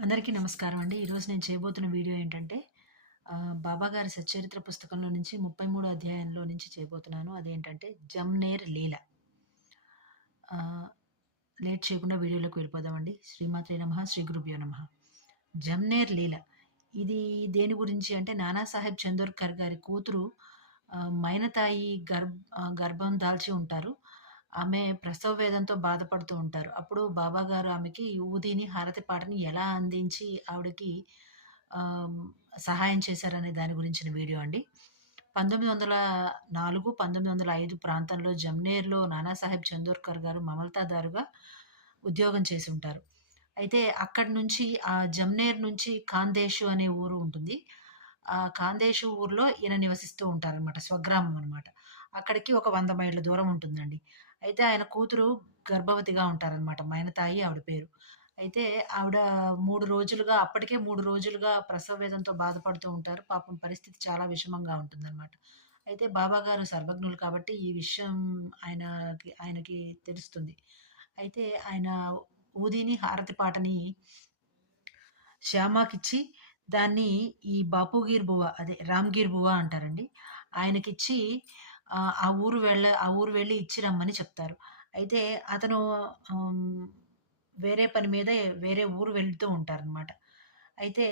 అందరికీ నమస్కారం అండి. ఈరోజు నేను చేయబోతున్న వీడియో ఏంటంటే, బాబాగారి సచ్చరిత్ర పుస్తకంలో నుంచి 33 అధ్యాయంలో నుంచి చేయబోతున్నాను. అదేంటంటే 'జమ్నేర్ లీల'. ఆహ్, లేట్ చేయకుండా వీడియోలోకి వెళ్ళిపోదామండి. శ్రీమాత్రే నమః! శ్రీ గురుభ్యో నమః! 'జమ్నేర్ లీల' ఇది దేని గురించి అంటే, నానాసాహెబ్ చందోర్కర్ గారి కూతురు మైనతాయి గర్భం దాల్చి ఉంటారు. ఆమె ప్రసవ వేదంతో బాధపడుతూ ఉంటారు. అప్పుడు బాబాగారు ఆమెకి ఊదిని, హారతి పాటని ఎలా అందించి ఆవిడకి ఆహ్, సహాయం చేశారనే దాని గురించిన వీడియో అండి. 1904, 1905 ప్రాంతంలో జమ్నేర్‌లో నానాసాహెబ్ చందోర్కర్ గారు మమల్తాదారుగా ఉద్యోగం చేసుంటారు. అయితే అక్కడి నుంచి జమ్నేర్ నుంచి ఖాందేశు అనే ఊరు ఉంటుంది. ఆ ఖాందేశు ఊర్లో ఈయన నివసిస్తూ ఉంటారనమాట. స్వగ్రామం అనమాట. అక్కడికి ఒక 100 మైళ్ళ దూరం ఉంటుందండి. అయితే ఆయన కూతురు గర్భవతిగా ఉంటారనమాట. మైనతాయి ఆవిడ పేరు. అయితే ఆవిడ 3 రోజులుగా అప్పటికే 3 రోజులుగా ప్రసవ వేదనతో బాధపడుతూ ఉంటారు. పాపం పరిస్థితి చాలా విషమంగా ఉంటుందనమాట. అయితే బాబాగారు సర్వజ్ఞులు కాబట్టి ఈ విషయం ఆయనకి తెలుస్తుంది. అయితే ఆయన ఊదిని, హారతి పాటని శ్యామకిచ్చి దాన్ని ఈ బాపూగీర్ బువ్వ అదే రామ్‌గీర్ బువ్వ అంటారండి. ఆయనకిచ్చి ఆ ఊరు వెళ్లి ఇచ్చి రమ్మని చెప్తారు. అయితే అతను హ్మ్, వేరే పని మీద వేరే ఊరు వెళ్తూ ఉంటారనమాట. అయితే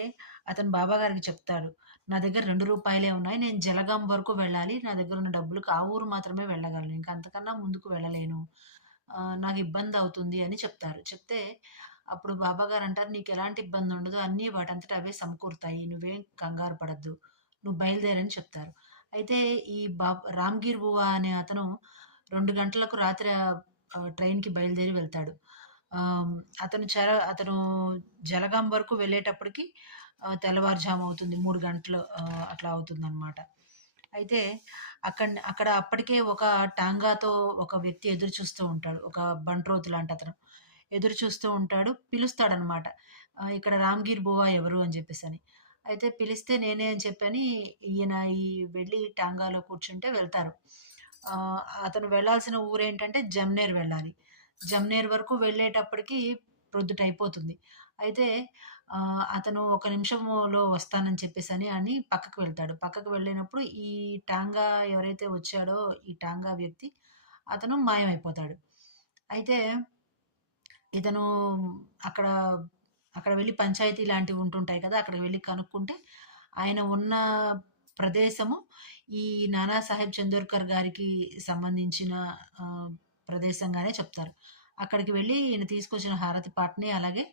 అతను బాబాగారికి చెప్తాడు. "నా దగ్గర రూ. 2 ఉన్నాయి. నేను జలగాం వరకు వెళ్ళాలి. నా దగ్గరున్న డబ్బులకి ఆ ఊరు మాత్రమే వెళ్ళగలను. ఇంక అంతకన్నా ముందుకు వెళ్ళలేను. నాకు ఇబ్బందవుతుంది" అని చెప్తారు. చెప్తే అప్పుడు బాబాగారంటారు, "నీకెలాంటి ఇబ్బందుండదు. అన్నీ వాటంతట అవే సమకూరుతాయి. నువ్వేం కంగారు పడొద్దు. నువ్వు బయలుదేరని" చెప్తారు. అయితే ఈ రామ్‌గీర్ బువ్వ అనే అతను 2 గంటలకు రాత్రి ట్రైన్‌కి బయలుదేరి వెళ్తాడు. ఆహ్, అతను జలగాం వరకు వెళ్ళేటప్పటికి తెల్లవారుజాము అవుతుంది. 3 గంటలు అట్లా అవుతుందనమాట. అయితే అక్కడ అప్పటికే ఒక టాంగాతో ఒక వ్యక్తి ఎదురు చూస్తూ ఉంటాడు. ఒక బంట్రోతు లాంటి అతను. ఎదురు చూస్తూ ఉంటాడు. పిలుస్తాడనమాట. ఇక్కడ రామ్‌గీర్ బువ్వ ఎవరు అని జెప్పేసని. అయితే పిలిస్తే నేనే అని చెప్పని ఈయన ఈ వెళ్లి టాంగాలో కూర్చుంటే వెళ్తారు. అతను వెళ్ళాల్సిన ఊరేంటంటే జమ్నేర్ వెళ్ళాలి. జమ్నేర్ వరకు వెళ్ళేటప్పటికి ప్రొద్దుటయిపోతుంది. అయితే అతను ఒక నిమిషంలో వస్తానని చెప్పేసని పక్కకు వెళ్తాడు. పక్కకు వెళ్ళినప్పుడు ఈ టాంగా ఎవరైతే వచ్చాడో ఈ టాంగా వ్యక్తి అతను మాయమైపోతాడు. అయితే ఇతను అక్కడ, అక్కడ వెళ్లి పంచాయతీ లాంటివి ఉంటుంటాయి కదా! అక్కడికి వెళ్లి కనుక్కుంటే ఆయన ఉన్న ప్రదేశము ఈ నానా సాహెబ్ చందోర్కర్ గారికి సంబంధించిన ఆహ్, ప్రదేశంగానే చెప్తారు. అక్కడికి వెళ్లి ఈయన తీసుకొచ్చిన హారతి పాటని అలాగే